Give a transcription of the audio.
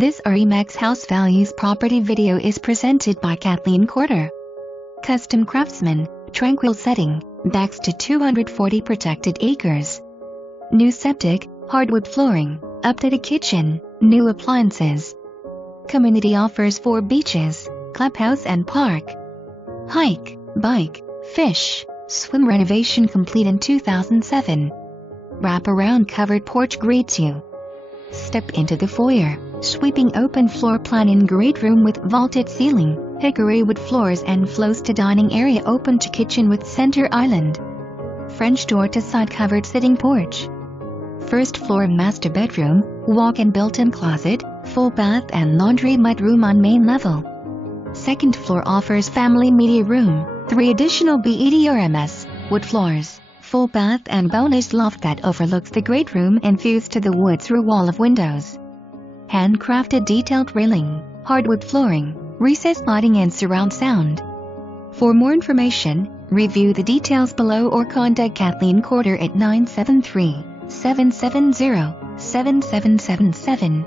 This RE/MAX House Values property video is presented by Kathleen Corder. Custom Craftsman, tranquil setting, backs to 240 protected acres. New septic, hardwood flooring, updated kitchen, new appliances. Community offers 4 beaches, clubhouse and park. Hike, bike, fish, swim. Renovation complete in 2007. Wraparound covered porch greets you. Step into the foyer, sweeping open floor plan in great room with vaulted ceiling, hickory wood floors and flows to dining area open to kitchen with center island. French door to side covered sitting porch. First floor master bedroom, walk-in built-in closet, full bath and laundry mudroom on main level. Second floor offers family media room, 3 additional bedrms, wood floors, full bath and bonus loft that overlooks the great room and views to the wood through wall of windows. Handcrafted detailed railing, hardwood flooring, recessed lighting and surround sound. For more information, review the details below or contact Kathleen Corder at 973-770-7777.